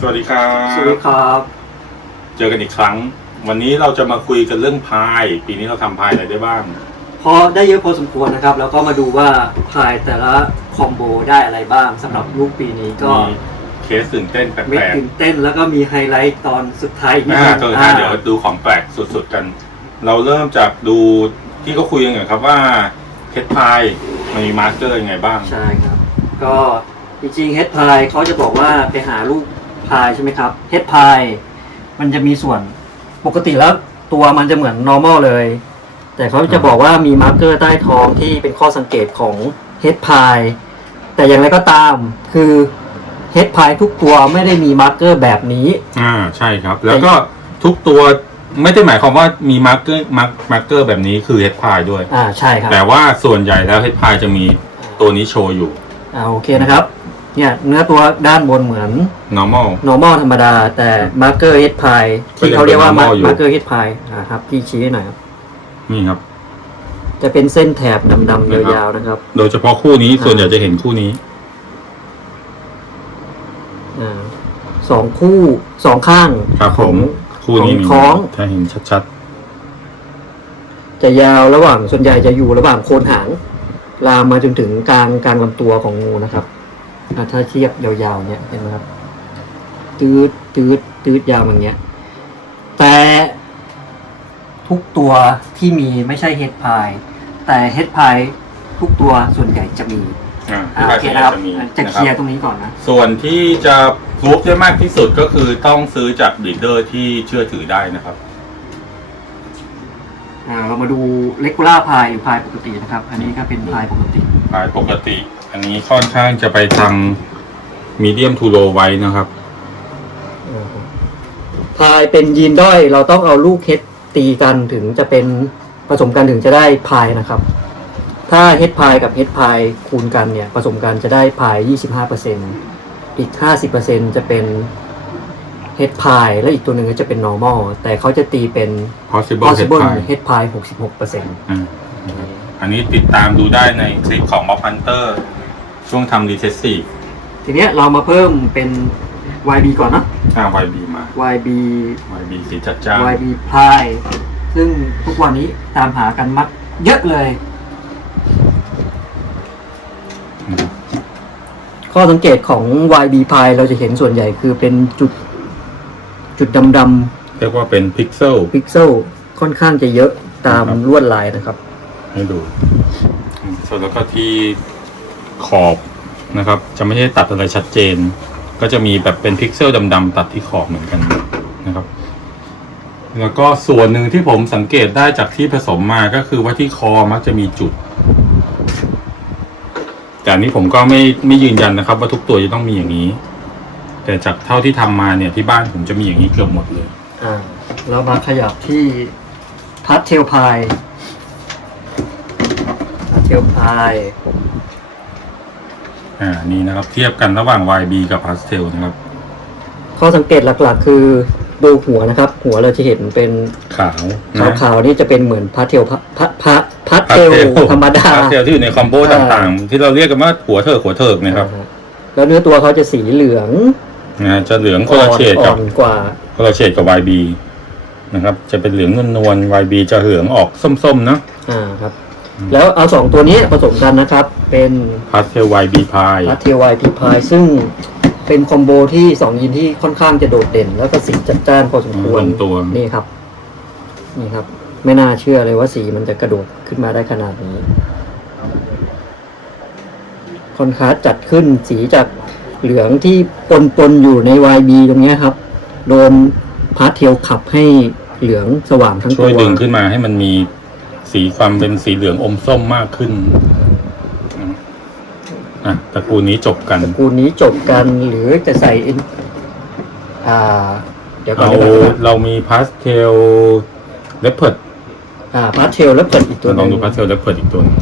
สวัสดีครับสวัสดีครับ เจอกันอีกครั้ง วันนี้เราจะมาคุยกันเรื่องพาย ปีนี้เราทำพายอะไรได้บ้าง พอได้เยอะพอสมควรนะครับ แล้วก็มาดูว่าพายแต่ละคอมโบได้อะไรบ้างสำหรับลูกปีนี้ก็มีเคสตื่นเต้นแปไม่ลกตื่นเต้นแล้วก็มีไฮไลท์ตอนสุดท้ายอีกๆนิดอ่านึงตัวอ่าท้ายเดี๋ยวดูของแปลกสุดๆกัน เราเริ่มจากดูที่เขาคุยกันก่อนครับว่าเคสพายมันมีมาสเตอร์ยังไงบ้าง ใช่ครับ ก็จริงๆเฮดพายเขาจะบอกว่าไปหาลูก พายใช่ไหมครับเฮดพายมันจะมีส่วนปกติแล้วตัวมันจะเหมือน normal เลย แต่เขาจะบอกว่ามีมาร์กเกอร์ใต้ท้องที่เป็นข้อสังเกตของเฮดพายแต่อย่างไรก็ตามคือเฮดพายทุกตัวไม่ได้มีมาร์กเกอร์แบบนี้ อ่าใช่ครับ แล้วก็ทุกตัวไม่ได้หมายความว่ามีมาร์กเกอร์มาร์กเกอร์แบบนี้คือเฮดพายด้วย อ่าใช่ครับ แต่ว่าส่วนใหญ่แล้วเฮดพายจะมีตัวนี้โชว์อยู่ อ่าโอเคนะครับ เนี่ยเนื้อตัวด้านบนเหมือน normal normal ธรรมดา แต่มาร์กเกอร์เฮดพายที่เขาเรียกว่าก็ยังเป็น normal อยู่มาร์กเกอร์เฮดพายนะครับที่ชี้ให้หน่อยครับ นี่ครับ จะเป็นเส้นแถบดำนะครับๆยาวๆนะครับ โดยเฉพาะคู่นี้อ่าส่วนใหญ่จะเห็นคู่นี้ อ่าสองคู่สองข้าง ครับผม คู่นี้ของมีคล้อง ถ้าเห็นชัดจะยาวระหว่างส่วนใหญ่จะอยู่ระหว่างโคนหาง ลามมาจนถึงกลางกลางลำตัวของงูนะครับอ่า ถ้าเทียบยาวๆเนี่ยเห็นไหมครับตืดตืดตืดยาวอย่างเงี้ย แต่ทุกตัวที่มีไม่ใช่เฮดพายแต่เฮดพายทุกตัวส่วนใหญ่จะมีๆอ่าอ่าที่โอบ้านเคนะครับจะมีจะนะเคคลียรัร์บตรงนี้ก่อนนะ ส่วนที่จะพรูฟได้มากที่สุดก็คือต้องซื้อจากบีดเดอร์ที่เชื่อถือได้นะครับ อ่าเรามาดูเลกูล่าพายหรือพายปกตินะครับ อันนี้ก็เป็นพายปกติ พายปกติ อันนี้ค่อนข้างจะไปทางมีเดียมทูโลไว้นะครับพายเป็นยีนด้อย เราต้องเอาลูกเฮดตีกันถึงจะเป็นผสมกันถึงจะได้พายนะครับ ถ้าเฮดพายกับเฮดพายคูณกันเนี่ยผสมกันจะได้พาย 25%อีก 50%จะเป็นเฮดพายและอีกตัวหนึ่งก็จะเป็น normal แต่เขาจะตีเป็น possible head possible pie head pie 66%อ่าอันนี้ติดตามดูได้ในคลิปของ Mob Hunter ช่วงทำ recessive ทีเนี้ยเรามาเพิ่มเป็น YB ก่อนเนอะอ่า YB มา YB YB สีจัดจ้าน YB pie ซึ่งทุกวันนี้ตามหากันมักเยอะเลยนะครับข้อสังเกตของ YB Pie เราจะเห็นส่วนใหญ่คือเป็นจุด จุดดำเรียกว่าเป็นพิกเซล ๆพิกเซลค่อนข้างจะเยอะตามครับ ลวดลายนะครับ ให้ดูส่วนแล้วก็ที่ ขอบนะครับ จะไม่ใช่ตัดอะไรชัดเจน ก็จะมีแบบเป็นพิกเซลดำๆตัดที่ขอบเหมือนกันนะครับ แล้วก็ส่วนหนึ่งที่ผมสังเกตได้จากที่ผสมมาก็คือว่าที่คอมักจะมีจุด แต่นี้ผมก็ไม่ไม่ยืนยันนะครับ ว่าทุกตัวจะต้องมีอย่างนี้ แต่จากเท่าที่ทำมาเนี่ยที่บ้านผมจะมีอย่างนี้เกือบหมดเลย อ่าเรามาขยับที่พัดเทลพายพัดเทลพาย อ่านี่นะครับเทียบกันระหว่าง YB กับ Pastel นะครับ ข้อสังเกตหลักๆ คือดูหัวนะครับ หัวเราจะเห็นเป็นขาวขาวๆนี่จะเป็นเหมือนพัดเทลพัดพัดพัดพัดพาเทสลเทลธรรมดา พาสเทลที่อยู่ในคอมโบอ่า ต่างๆ ที่เราเรียกกันว่าหัวเถิกหัวเถิกนะครับอ่าฮะแล้วเนื้อตัวเขาจะสีเหลืองนะฮะจะเหลืองคนละเฉดกับ อ่อนๆกว่า คนละเฉดกับ YB นะครับ จะเป็นเหลืองนวลๆ YB จะเหลืองออกส้มๆเนาะอ่าครับ แล้วเอาสองตัวนี้ผสมกันนะครับ เป็นพาสเทล YB พายพาเทวายพีพายซึ่งเป็นคอมโบที่สองยีนที่ค่อนข้างจะโดดเด่น แล้วก็สีจัดจ้านพอสมควรลงตัวนี่ครับ นี่ครับ ไม่น่าเชื่อเลยว่าสีมันจะกระโดดขึ้นมาได้ขนาดนี้คอนทราสต์จัดขึ้นสีจากเหลืองที่ปนปนๆอยู่ใน YB ตรงเนี้ยครับ โดนพาร์ทเทลขับให้เหลืองสว่างทั้งช่ตัววยดึงขึ้นมาให้มันมี สีความเป็นสีเหลืองอมส้มมากขึ้นอะตระกูลนี้จบกัน ตระกูลนี้จบกันหรือจะใส่ in- อ่า เดี๋ยวก่อนเราเดี๋ยวก่อนนะครับเรามีพาสเทลเลปเพิร์ดอ่าพาร์ทเทลแล้วเปิดอีกตัวหลนึองงดูพาสเทลเลปเพิร์ดอีกตัวหนึ่ง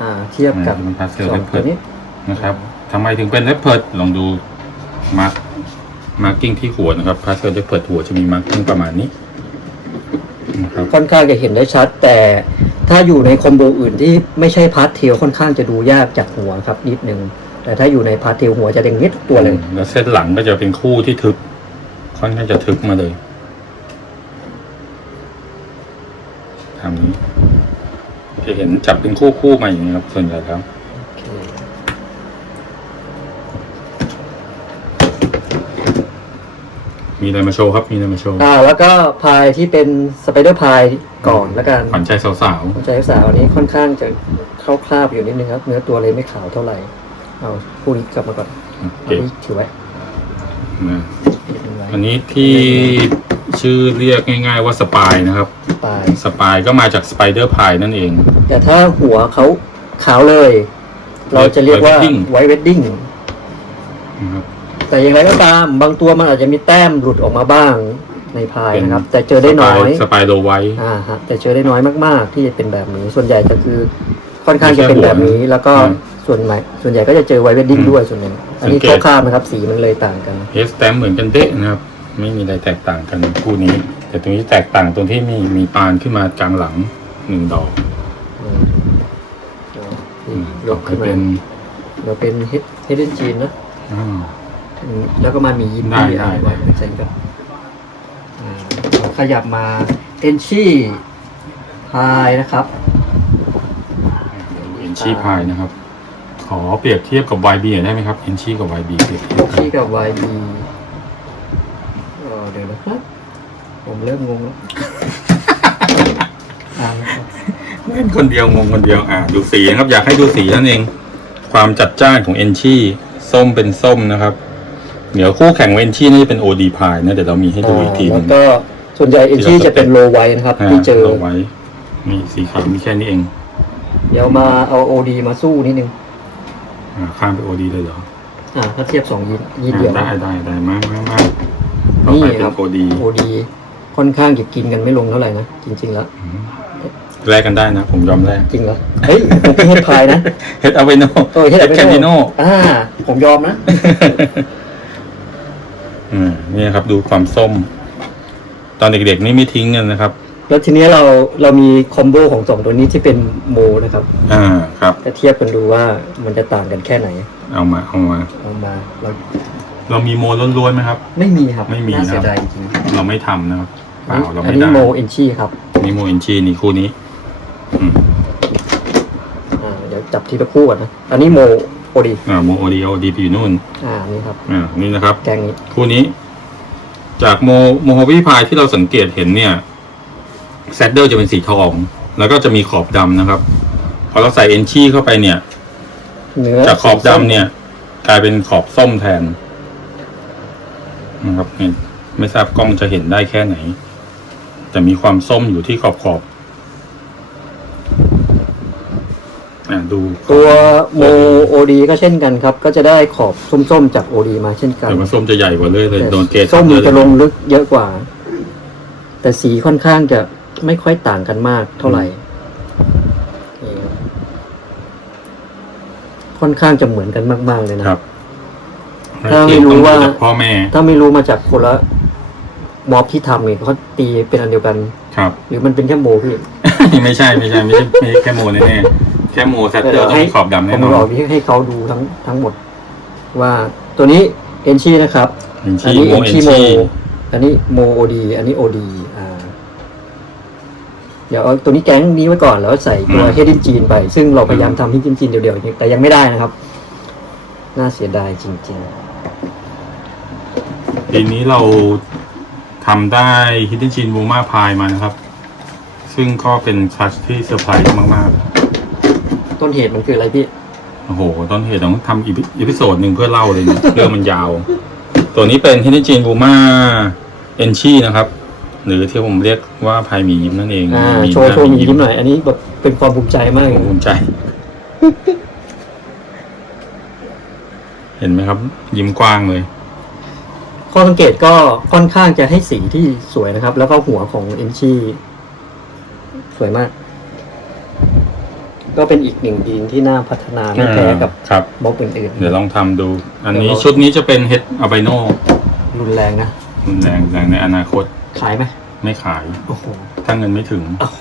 อ่า เทียบกับอ่าเป็น pastel สองตัว leopard นี้นะครับทำไมถึงเป็นเลปเพิร์ดลองดูมาร์กมาร์กิ้งที่หัวนะครับพาสเทลเลปเพิร์ดหัวจะมีมาร์กิ้งประมาณนี้ นะครับค่อนข้างจะเห็นได้ชัด แต่ถ้าอยู่ในคอมโบอื่นที่ไม่ใช่พาร์ทเทลค่อนข้างจะดูยากจากหัวครับนิดนึงแต่ถ้าอยู่ในพาเทลหัวจะเด้งนิดทุกตัวเลยแล้วเส้นหลังก็จะเป็นคู่ที่ทึบค่อนข้างจะทึบมาเลยทำนี้จะเห็นจับเป็นคู่คู่ๆมาอย่างนี้ครับส่วนใหญ่แล้ว โอเค มีอะไรมาโชว์ครับ มีอะไรมาโชว์อ่าแล้วก็พายที่เป็นสไปเดอร์พายก่อนแล้วกันขวัญใจสาวหัวใจสาวอันนี้ค่อนข้างจะเข้าคราบอยู่นิดนึงครับ เนื้อตัวเลยไม่ขาวเท่าไหร่เอาคู่นี้กลับมาก่อนๆอัเก็นบนี้ถือไว้นะเก็บไว้อันนี้ที่ชื่อเรียกง่าย ๆ ว่าสปายนะครับ ปลาย สปายก็มาจากสไปเดอร์พายนั่นเอง แต่ถ้าหัวเขาขาวเลย เราจะเรียกว่า White wedding ไวท์เวดดิ้งนะครับ แต่อย่างไรก็ตามบางตัวมันอาจจะมีแต้มหลุดออกมาบ้างในพายนะครับ แต่เจอได้น้อยสปายโลไว้อ่าฮะแต่เจอได้น้อยมาก ๆ ที่จะเป็นแบบนี้ ส่วนใหญ่จะคือค่อนข้างจะเป็นแบบนี้ แล้วก็อืมส่วนใหญ่ส่วนใหญ่ก็จะเจอไวท์เวดดิ้งอืมด้วยส่วนหนึ่งอันนี้สังเกตคร่าวๆนะครับสีมันเลยต่างกันเฮสแตมเหมือนกันเดะนะครับ ไม่มีอะไรแตกต่างกันคู่นี้ แต่ตรงนี้แตกต่างตรงที่มีมีปานขึ้นมากลางหลังหนึ่งดอกอืมอืมยกขึ้นมาเป็นเราเป็นเฮดเดนจีนนะอ้าวอืม แล้วก็มามียิปได้ปี้ได้ อ่าไว้เซ็นกันอ่าเราขยับมาเอนชี่พายนะครับ เอ็นชีพายนะครับ ขอเปรียบเทียบกับ YB หน่อยได้ไหมครับเอ็นชีกับ YB เปรียบเทียบกัน ที่กับ YB เออเดี๋ยวนะครับ ผมเริ่มงงแล้วอ่านะครับเล่นคนเดียวงงคนเดียวอ่าดูสีนะครับ อยากให้ดูสีนั่นเอง ความจัดจ้านของเอ็นชีส้มเป็นส้มนะครับ เดี๋ยวคู่แข่งเอ็นชีน่าจะเป็น OD พายนะเดี๋ยวเรามีให้ดูอีกทีหแล้นึวง ก็ส่วนใหญ่เอนชี่จะเป็นโลไวนะครับอ่าที่เจอลงไว้ มีสีขาวมีแค่นี้เองเดี๋ยวมาเอา OD มาสู้นิดนึง อ่าข้ามไป OD เลยเหรออ่าถ้าเทียบสองยีนยีนเดียวได้ได้ได้มากมากมากต่อนี่ไปเป็ครันบโอดี OD ค่อนข้างจะกินกันไม่ลงเท่าไหร่นะจริง ๆ แล้วแลกกันได้นะ ผมยอมแลกจริงเหรอเฮ้ยผมเป็นเฮดพายนะเฮดเอาไวโนเออเฮดแคนิโน อ่า ผมยอมนะ อืมนี่ครับ ดูความส้ม ตอนเด็กๆนี่ไม่ทิ้งกันนะครับ แล้วทีนี้เราเรามีคอมโบของสองตัวนี้ที่เป็นโมนะครับ อ่าครับ จะเทียบกันดูว่ามันจะต่างกันแค่ไหน เอามาเอามา เอามาเราเรามีโมล้วนๆไหมครับ ไม่มีครับไม่มีน่านะเสียดายจริงเราไม่ทำนะครับๆเปล่าเราอันไม่นี้ได้โมเอนชี่ครับนี่โมเอนชีนี่คู่นี้ อืมอ่าเดี๋ยวจับทีละคู่ก่อนนะ อันนี้โม โอดีอ่าโมโอดีโอดีไปอยู่นู่นอ่านี่ครับอ่านี่นะครับแกงนี้คู่นี้ จากโมโมโฮวีพายที่เราสังเกตเห็นเนี่ยแซดเดิลจะเป็นสีทอง แล้วก็จะมีขอบดำนะครับพอเราใส่เอนชีเข้าไปเนี่ยเนื้อจากขอบดำเนี่ย กลายเป็นขอบส้มแทนนะครับเนี่ยไม่ทราบกล้องจะเห็นได้แค่ไหน แต่มีความส้มอยู่ที่ขอบขอบ อ่าดูตัวโมโอดีก็เช่นกันครับ ก็จะได้ขอบส้มๆจากโอดีมาเช่นกันแต่ว่าส้มจะใหญ่กว่าเลยเลยแต่โดนเกตส้มเลยจะลงลึกเยอะกว่า แต่สีค่อนข้างจะไม่ค่อยต่างกันมากเท่าไหร่นี่ครับค่อนข้างจะเหมือนกันมาก ๆ เลยนะครับ ถ้าไม่รู้ว่าต้องดูจกพ่อแม่ ถ้าไม่รู้มาจากคนละมอบที่ทำเนี่ยเขาตีเป็นอันเดียวกัน ครับ หรือมันเป็นแค่โมพี่ ไม่ใช่ไม่ใช่ไม่ใช่ไม่ใช่แค่โมแน่ๆ แค่โมแซตเตอร์ต้องมีขอบดำผแน่มนอบอนกให้ให้เขาดูทั้งทั้งหมด ว่าตัวนี้เอนชีนะครับเอ็นอัชีนนี้โมเอ็นเอ็นชีโมชีอันนี้โมโอดี อันนี้โอดีอ่า เดี๋ยวเอาตัวนี้แก๊งนี้ไว้ก่อนแล้วใส่ตัวเฮดินจีนไป ซึ่งเราพยายามทำเฮดินจีนเดียวๆแต่ยังไม่ได้นะครับ น่าเสียดายจริงปีนี้เราทำได้ฮิตติชินบูมาพายมานะครับ ซึ่งก็เป็นคลัชที่เซอร์ไพรส์มากๆ ต้นเหตุมันคืออะไรพี่ๆโอ้โห ต้นเหตุต้องทำอีพิโซดหนึ่งเพื่อเล่าเลยเนี่ย เรื่องมันยาว ตัวนี้เป็นฮิตติชินบูมาเอนชีนะครับ หรือที่ผมเรียกว่าพายหมียิ้มนั่นเองอ่ามีโชว์หน้าโชว์มียิ้มหน่อย อันนี้แบบเป็นความภูมิใจมากเลยภูมิใจ เห็นไหมครับ ยิ้มกว้างเลย ข้อสังเกตก็ค่อนข้างจะให้สีที่สวยนะครับ แล้วก็หัวของเอนชีสวยมาก ก็เป็นอีกหนึ่งดีนที่น่าพัฒนาไม่แพ้กับครับ บล็อกอื่นเดี๋ยวลองทำดู อันนี้เดี๋ยวเราชุดนี้จะเป็นเฮดอัลไบโนๆรุนแรงนะ แรงแรงในอนาคตขายไหมไม่ขาย โอ้โหถ้าเงินไม่ถึง โอ้โห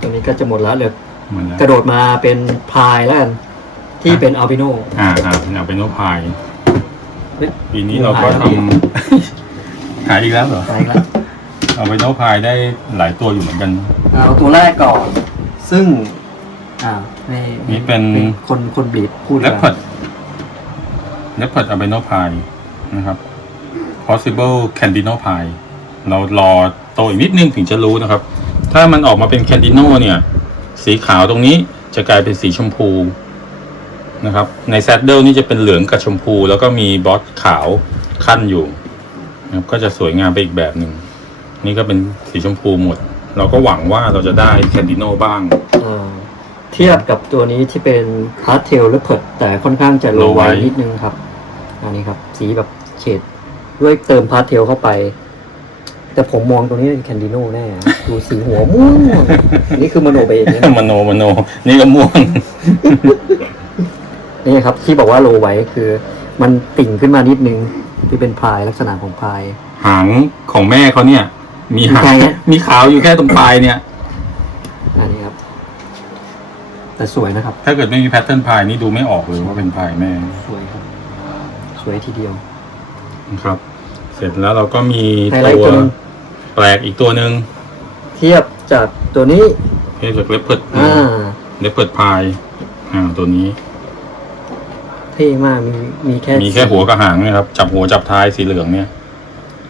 ตัวนี้ก็จะหมดแล้วเหลือหมดแล้วกระโดดมาเป็นพายแล้วกันที่เป็นอัลบิโน อ่าอ่าเอาเป็นโนพายเฮ้ย ปีนี้เราก็หายแล้วทำ หายอีกแล้วเหรอไปแล้วเอาเป็นโนพายได้หลายตัวอยู่เหมือนกัน เอาตัวแรกก่อน ซึ่งอ่าไม่นี่เป็น คนคนบีบพูดเลปเพิร์ดเลปเพิร์ดเอาเป็นโนพายนะครับ possible candino pie เรารอโตอีกนิดนึงถึงจะรู้นะครับ ถ้ามันออกมาเป็น candino เนี่ย สีขาวตรงนี้จะกลายเป็นสีชมพูนะครับ ในแซดเดิลนี่จะเป็นเหลืองกับชมพู แล้วก็มีบอสขาวขั้นอยู่นะครับก็จะสวยงามไปอีกแบบหนึ่งนี่ก็เป็นสีชมพูหมด เราก็หวังว่าเราจะได้แคนดิโนบ้าง อ่าเทียบกับตัวนี้ที่เป็นพาสเทลหรือเพิดแต่ค่อนข้างจะโล low ไว white นิดนึงครับ อันนี้ครับ สีแบบเฉดด้วยเติมพาสเทลเข้าไป แต่ผมมองตรงนี้เป็นแคนดิโนแน่ดูสีหัวม่วงนี่คือมโนไปเองนะ มโนมโน นี่ก็ม่วง นี่ครับ ที่บอกว่าโลไว้คือ มันติ่งขึ้นมานิดนึงที่เป็นพายลักษณะของพาย หางของแม่เขาเนี่ย มีหางมีใครฮะมีขาวอยู่แค่ตรงปลายเนี่ย อันนี้ครับ แต่สวยนะครับ ถ้าเกิดไม่มีแพทเทิร์นพายนี่ดูไม่ออกเลยว่าเป็นพายแม่สวยครับ สวยทีเดียว นะครับ เสร็จแล้วเราก็มีไฮไลตัท์วตัวหนึ่ง แปลกอีกตัวหนึ่งเทียบจากตัวนี้เรียกเลปเพิร์ดอ่า เลปเพิร์ดพายอ่าตัวนี้ เท่มากมีมีแค่มีแค่หัวกับหางเนะครับ จับหัวจับท้ายสีเหลืองเนี่ย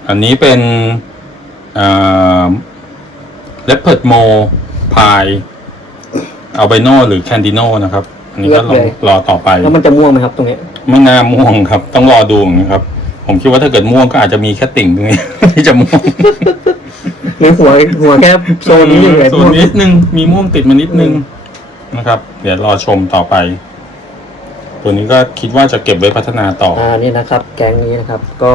อันนี้เป็น เลปเพิร์ดโมพายอัลไบโนหรือแคนดิโนนะครับ อันนี้ก็รอรอต่อไป แล้วมันจะม่วงไหมครับตรงนี้ ไม่น่าม่วงครับ ต้องรอดูนะครับ ผมคิดว่าถ้าเกิดม่วงก็อาจจะมีแค่ติ่งตรงนี้ที่จะม่วงหรือหัวหัวแค่โซนนี้เลยโซนนิดนึงมีม่วงติดมานิดนึงนะครับ เดี๋ยวรอชมต่อไป ตัวนี้ก็คิดว่าจะเก็บไว้พัฒนาต่ออ่านี่นะครับ แก๊งนี้นะครับ ก็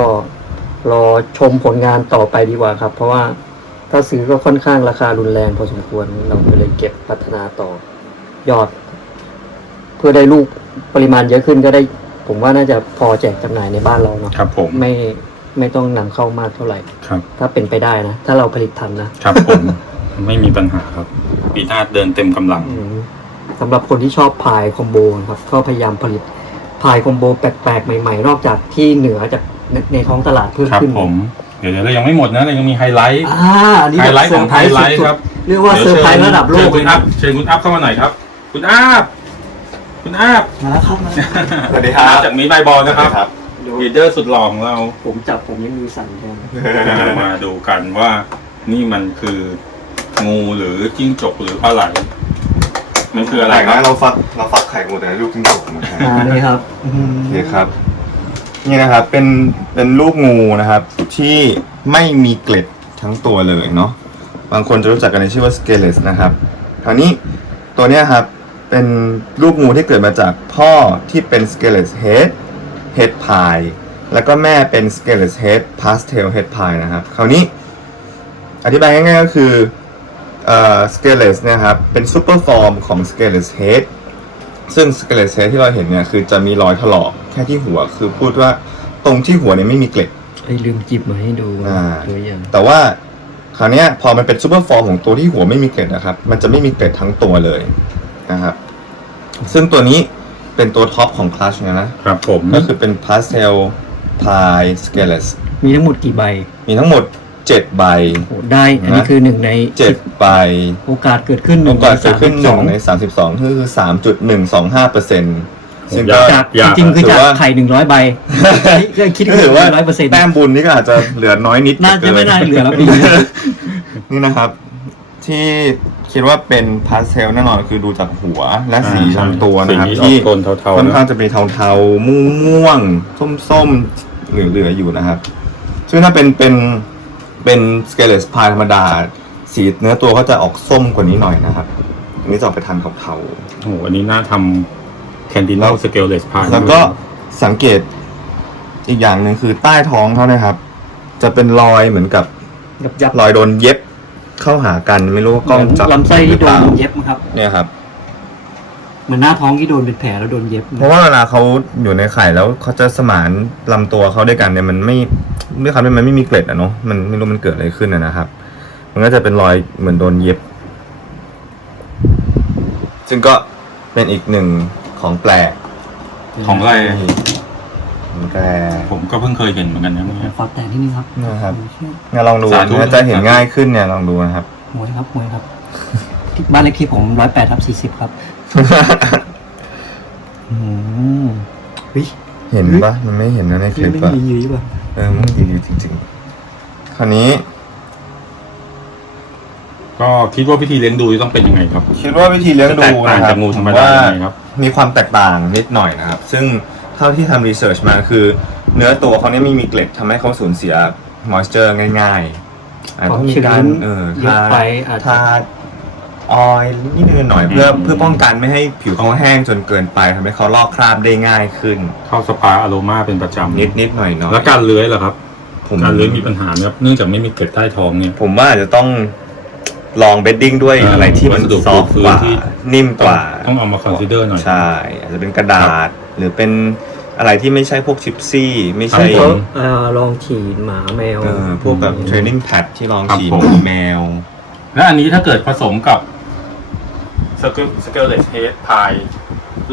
รอชมผลงานต่อไปดีกว่าครับ เพราะว่าถ้าซื้อก็ค่อนข้างราคารุนแรงพอสมควร เราก็เลยเก็บพัฒนาต่อยอด เพื่อได้ลูกปริมาณเยอะขึ้นก็ได้ ผมว่าน่าจะพอแจกจำหน่ายในบ้านเราเนาะครับผมไม่ไม่ต้องนำเข้ามากเท่าไหร่ ครับ ถ้าเป็นไปได้นะ ถ้าเราผลิตทันนะครับผม ไม่มีปัญหาครับ ปีหน้าเดินเต็มกำลัง อืมสำหรับคนที่ชอบพายคอมโบนะครับ ก็พยายามผลิตพายคอมโบแปลกๆ ใหม่ ๆ นอกจากที่เหนือจาก ในในท้องตลาดเพิ่มครับขึ้นผม เดี๋ยวเดี๋ยวเรายังไม่หมดนะเรายังมีไฮไลท์ อ่าอันนี้ไฮแบบไลท์เซขอองร์ไพไฮรส์ไลท์สุดครับๆเรียกว่าเซอร์ไพรส์ระดับโลเชิญกคุณอัพเชิญคุณอัพเข้ามาหน่อยครับ คุณอัพคุณอัพมาแล้วครับมาแล้วสวัสดีครับ จากมีใบบอลนะครับครับ เดี๋ยวลีดเดอร์สุดหล่อของเรา ผมจับผมยังมีสั่นแทนมาดูกันว่านี่มันคืองูหรือจิ้งจกหรือปลาไหลมันคืออะไรแต่ครันะบ เราฟักเราฟักไข่หมดแต่ลูกจิ้งจกหมดนะอ่านี่ครับอืมโอเคครับ นี่นะครับเป็นเป็นลูกงูนะครับ ที่ไม่มีเกล็ดทั้งตัวเลยเนาะบางคนจะรู้จักกันในชื่อว่า scaleless นะครับคราวนี้ตัวนี้ครับเป็นลูกงูที่เกิดมาจากพ่อที่เป็น scaleless head head pie แล้วก็แม่เป็น scaleless head pastel head pie นะครับคราวนี้ อธิบายง่ายๆก็คือเอ่อ scaleless เนะครับเป็นซูเปอร์ฟอร์มของ scaleless head ซึ่ง scaleless head ที่เราเห็นเนี่ยคือจะมีรอยถลอก แค่ที่หัวคือพูดว่าตรงที่หัวเนี่ยไม่มีเกล็ด ไอ้ยลืมจิบมาให้ดูอ่า ตัวอย่างแต่ว่าคราวเนี้ยพอมันเป็นซูเปอร์ฟอร์มของตัวที่หัวไม่มีเกล็ดนะครับ มันจะไม่มีเกล็ดทั้งตัวเลยนะครับ ซึ่งตัวนี้เป็นตัวท็อปของคลาสเนี่ยนะครับผมก็คือเป็น pastel pie scaleless มีทั้งหมดกี่ใบมีทั้งหมด7ใบโอ้ได้ อันนี้คือหนึ่งใน7ใบโอกาสเกิดขึ้นหโอนึ่งกาสเกิดขึ้นหสนึ่องงในสามสิบสองคือสามจุดหนึ่งสองห้าเปอร์เซ็นต์ ซึ่งก็ จากอยากจริงๆคือถือจากว่า ไข่หนึ่งร้อยใบก็คิดก็ว่าถือว่าร้อยเปอร์เซ็นต์แต้มบุญนี่ก็อาจจะเหลือน้อยนิดน่าจะไม่น่าเหลือแล้วปีนี้ นี่นะครับ ที่คิดว่าเป็นพาสเทลแน่นอนคือดูจากหัวและสีอ่าใช่ลำตัวนะครับ สีออกที่โทนเทาๆค่อนนะข้างจะเป็นเทาๆม่วงๆส้มๆเหลือๆอยู่นะครับ ซึ่งถ้าเป็นเป็นเป็นสเกเลสพายธรรมดา สีเนื้อตัวก็จะออกส้มกว่านี้หน่อยนะครับอันนี้จะออกไปทางเทาๆโอ้โหอันนี้น่าทำแค นดิโนสเกลเลสพายแล้วก็สังเกตอีกอย่างหนึ่งคือใต้ท้องเขานะครับ จะเป็นรอยเหมือนกับยับยับรอยโดนเย็บเข้าหากันไม่รู้ว่ากล้องจับลำไส้ที่โดนหรือเปล่าเย็บนะครับ เนี่ยครับเหมือนหน้าท้องที่โดนเป็นแผลแล้วโดนเย็บ เพราะว่าเวลาเขาอยู่ในไข่แล้วเขาจะสมานลำตัวเขาด้วยกันเนี่ยมันไม่ด้วยความที่มันไม่มีเกล็ดอะเนาะมันไม่รู้มันเกิดอะไรขึ้นอะนะครับ มันก็จะเป็นรอยเหมือนโดนเย็บ ซึ่งก็เป็นอีกหนึ่ง ของแปลกของอะไรที่ของแปลกผมก็เพิ่งเคยเห็นเหมือนกันนะเนี่ย ขอแต่งที่นี่ครับนะครับโอ้เชี่ยงั้นลองดูสาธุ นะจะเห็นง่ายขึ้นเนี่ยลองดูนะครับ หวยครับหวยครับที่บ้านเลขที่ผมร้อยแปดทับสี่สิบครับอืมเฮ้ยเห็นปะมันไม่เห็นนะในคลิปไม่อะมีอยู่ป่ะเออมันดีๆจริงๆคราวนี้ ก็คิดว่าวิธีเลี้ยงดูต้องเป็นยังไงครับคิดว่าวิธีเลี้ยงดูแตกต่างนะครัจากงูธรรมดาว่ายังไงครับ มีความแตกต่างนิดหน่อยนะครับ ซึ่งเท่าที่ทำรีเสิร์ชมาคือ เนื้อตัวเขาเนี่ยไม่มีเกล็ดทำให้เขาสูญเสียมอยเจอร์ง่ายๆอาจต้องมีการเออเยอะทาไปอาจจะ ทาออยล์นิดนึงหน่อยๆเพื่ออืม เพื่อป้องกันไม่ให้ผิวเขาแห้งจนเกินไปทำให้เขาลอกคราบได้ง่ายขึ้น เข้าสปาอโรมาเป็นประจำนิดนิดๆหน่อยหน่อยแล้วการเลื้อยล่ะครับ ผม การเลื้อยมีปัญหาไหมครับเนื่องจากไม่มีเกล็ดใต้ท้องเนี่ย ผมว่าอาจจะต้อง ลองเบดดิ้งด้วยเออออะไรที่มันวัสดุซอฟต์พื้นกว่าที่ นิ่มกว่า ต้องเอามา consider หน่อย ใช่ อาจจะเป็นกระดาษ หรือเป็นอะไรที่ไม่ใช่พวกชิปซี่ ไม่ครัใช่บผเขามเอ่อลองฉีดหมาแมว เออพวกแบบเทรนนิ่งแพดที่ลองครับฉีดผม แมว และอันนี้ถ้าเกิดผสมกับสเกลสเกลเลสเฮดพาย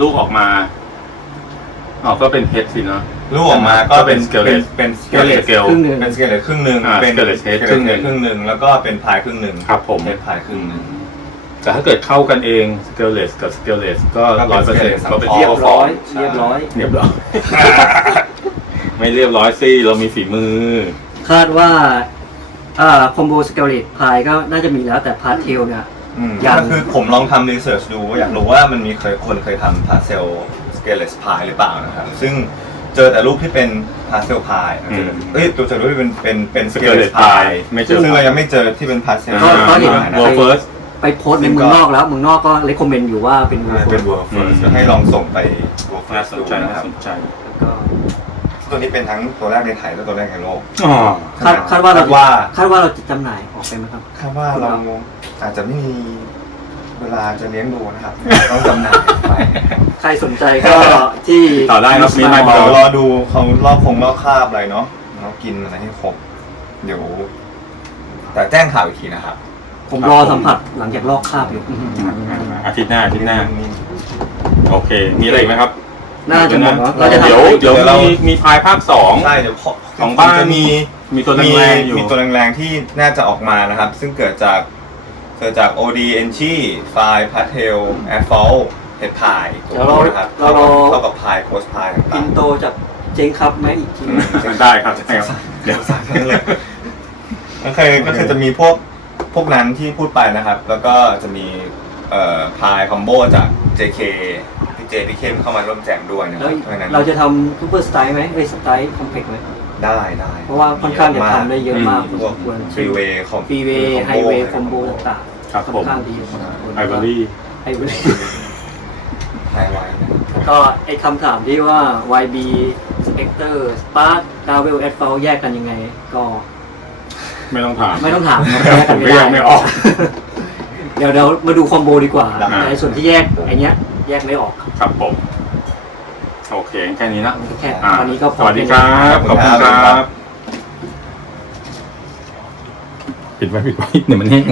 ลูกออกมาอ๋อก็เป็นเฮดสินะ ลูกออกมาก็ก็เป็น skelet เป็นสเกลเป็น scale ครึ่งหนึ่ง เป็นสเกลเลตครึ่งหนึ่งอ่าเป็น skelet head ครึ่งหนึ่งคครึ่รึ่งงหหนึ่นึ่งงแล้วก็เป็นพายครึ่งหนึ่งครับผม เฮดพายครึ่งหนึ่ง แต่ถ้าเกิดเข้ากันเองสเกลเลสกับสเกลเลสก็ก็ร้อยเป็เปอร์นเซ็นต์ scaleless ก็เป็นสังเคที่ราะห์เรียบร้อย ใช่ เรียบร้อย เรียบร้อย ไม่เรียบร้อยสิ เรามีฝีมือ คาดว่าอ่าคอมโบสเกลเลตพายก็น่าจะมีแล้วแต่พาร์ทเทลเนี่ย อืมยัง ก็คือผมลองทำรีเสิร์ชดูอยากรู้ว่ามันมีเคยคนเคยทำพาเซลสเกลเลสพายหรือเปล่านะครับ ซึ่ง เจอแต่รูปที่เป็นพาเซลพายอืมเอ้ยตัวเจอรูปที่เป็นเป็นเป็นสเกลเลส Scaleless พาย pie ไม่เจอ ซึ่งเรายังไม่เจอที่เป็นพาเซล ก็ก็เห็นโวเฟิร์ส ไปโพสต์ในเมืองนอกแล้วเมืองนอกก็เลคคอมเมนต์อยู่ว่าเป็นวูฟเป็น World อืม First ให้ลองส่งไป World น่า First สนดูใจนะน่าครับ สนใจแล้วก็ตัวนี้เป็นทั้งตัวแรกในไทยและตัวแรกในโลกอ๋อ คาดคาดว่าเราคาดว่าคาดว่าเราจะจำหน่ายออกไปไหมครับ คาดว่าเราอาจจะไม่มี เวลาจะเลี้ยงดูนะครับ ต้องจำหน่ายไปใครสนใจก็ที่ต่อได้ครับมีไมค์ เดี๋ยวรอดูเขาลอกคงลอกคราบอะไรเนาะเรากินอะไรให้ครบเดี๋ยว แต่แจ้งข่าวอีกทีนะครับผมรอสัมผัสหลังจากลอกคราบอยู่อาทิตย์หน้าอาทิตย์หน้า โอเค มีอะไรอีกไหมครับน่าจะหมดแล้วเราจะทำ เดี๋ยวเดี๋ยวเดี๋ยวเรามีมีมีพายภาคสอง ใช่เดี๋ยวขของบ้าน จะมี มีตัวแรงๆอยู่ มีตัวแรงๆที่น่าจะออกมานะครับ ซึ่งเกิดจาก เกิดจาก OD e n c h i ไฟล์ Pastel a s p h a l t เฮดพายตัวเดี๋ยวเรานี้นะครับเราเราเข้ากับพายโคสพายอิต่างนโตจากเจงครับไหมอีกทีๆได้ครับได้ครับเดี๋ยวก็คือก็คือจะมีพวกพวกนั้นที่พูดไปนะครับ แล้วก็จะมีเอ่อพายคอมโบจาก JK พี่เจพี่เข้มเข้ามาร่วมแจมด้วยนะคแล้รัวบเพราะฉะนั้นเราจะทำซูเปอร์สไตล์ไหมเอ้ยสไตล์คอมเพล็กซ์ไหมได้ได้เพราะว่าค่อนข้างจะทำได้เยอะมากพอพสวกมควรฟรีเวย์ของ ฟรีเวย์ไฮเวย์คอมโบต่าง ครับๆค่ผอนมข้างดีอยู่พอสมควรไอวอรี่ไฮเวย์ไฮไว้นะแล้วก็ไอ้คำถามที่ว่า YB Spectre Spark Gravel a s p h a l t แยกกันยังไง ก็ไม่ต้องถาม ไม่ต้องถามครับผมก็แยกไม่ออก เดี๋ยวเดี๋ยวมาดูคอมโบดีกว่าได้ ในส่วนที่แยกไอเนี้ย แยกไม่ออกครับครับผม โอเคแค่นี้นะแค่อ่าวันนี้ก็พสอวัสดีครับ ขอบคุณครับ ปิดไว้ปิดไว้เดี๋ยวมันแห้ง